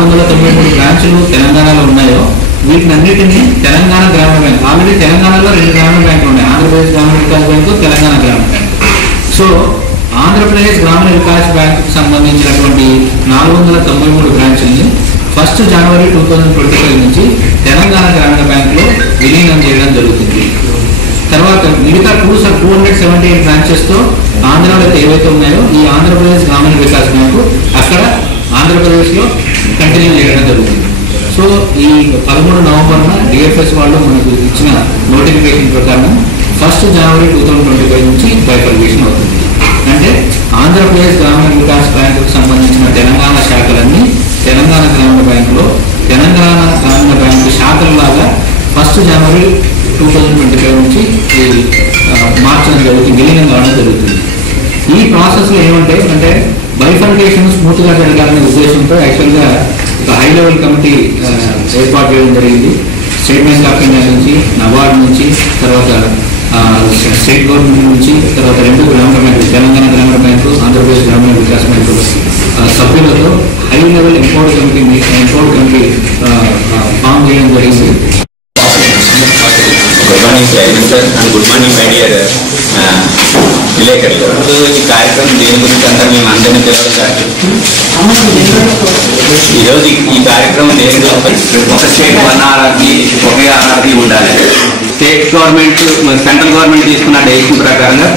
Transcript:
493 బ్రాంచ్లు తెలంగాణలో ఉన్నాయో వీటినన్నిటినీ తెలంగాణ గ్రామీణ బ్యాంక్, ఆల్రెడీ తెలంగాణలో 2 గ్రామీణ బ్యాంకులు ఉన్నాయి, ఆంధ్రప్రదేశ్ గ్రామీణ వికాస్ బ్యాంకు, తెలంగాణ గ్రామీణ బ్యాంక్. సో ఆంధ్రప్రదేశ్ గ్రామీణ వికాస్ బ్యాంకుకు సంబంధించినటువంటి 493 బ్రాంచ్లని 1 జనవరి 2025 నుంచి తెలంగాణ గ్రామీణ బ్యాంకులో విలీనం చేయడం జరుగుతుంది. తర్వాత మిగతా 278 బ్రాంచెస్తో ఆంధ్రాలో ఏవైతే ఉన్నాయో ఈ ఆంధ్రప్రదేశ్ గ్రామీణ వికాస్ బ్యాంకు అక్కడ ఆంధ్రప్రదేశ్లో కంటిన్యూ చేయడం జరుగుతుంది. సో ఈ 13 నవంబర్న డిఎఫ్ఎస్ వాళ్ళు మనకు ఇచ్చిన నోటిఫికేషన్ ప్రకారం 1 జనవరి 2025 నుంచి బైఫర్కేషన్ అవుతుంది. అంటే ఆంధ్రప్రదేశ్ గ్రామీణ వికాస్ బ్యాంకుకు సంబంధించిన తెలంగాణ శాఖలన్నీ తెలంగాణ గ్రామీణ బ్యాంకులో తెలంగాణ గ్రామీణ బ్యాంకు శాఖలలాగా 1 జనవరి 2025 నుంచి మార్చడం జరుగుతుంది, విలీనం కావడం జరుగుతుంది. ఈ ప్రాసెస్లో ఏమంటే అంటే బైఫర్కేషన్ స్మూత్గా జరగాలనే ఉద్దేశంతో యాక్చువల్గా ఒక హై లెవెల్ కమిటీ ఏర్పాటు చేయడం జరిగింది. స్టేట్ బ్యాంక్ ఆఫ్ ఇండియా నుంచి, నబార్డ్ నుంచి, తర్వాత స్టేట్ గవర్నమెంట్ నుంచి, తర్వాత 2 గ్రామీణ బ్యాంకులు తెలంగాణ గ్రామీణ బ్యాంకు, ఆంధ్రప్రదేశ్ గ్రామీణ వికాస్ బ్యాంకు సభ్యులతో high level empowered committee form చేయడం జరిగింది. Good morning chairman sir and good morning my dear విలేకరులు. ఈ కార్యక్రమం దేని గురించి అంతా మేము అందరినీ పిలవడం కాదు. ఈరోజు ఈ కార్యక్రమం దేని గురించి, ఒక స్టేట్ 1 RRB ఒకే RRB ఉండాలి. స్టేట్ గవర్నమెంట్ సెంట్రల్ గవర్నమెంట్ తీసుకున్న డెసిషన్ ప్రకారంగా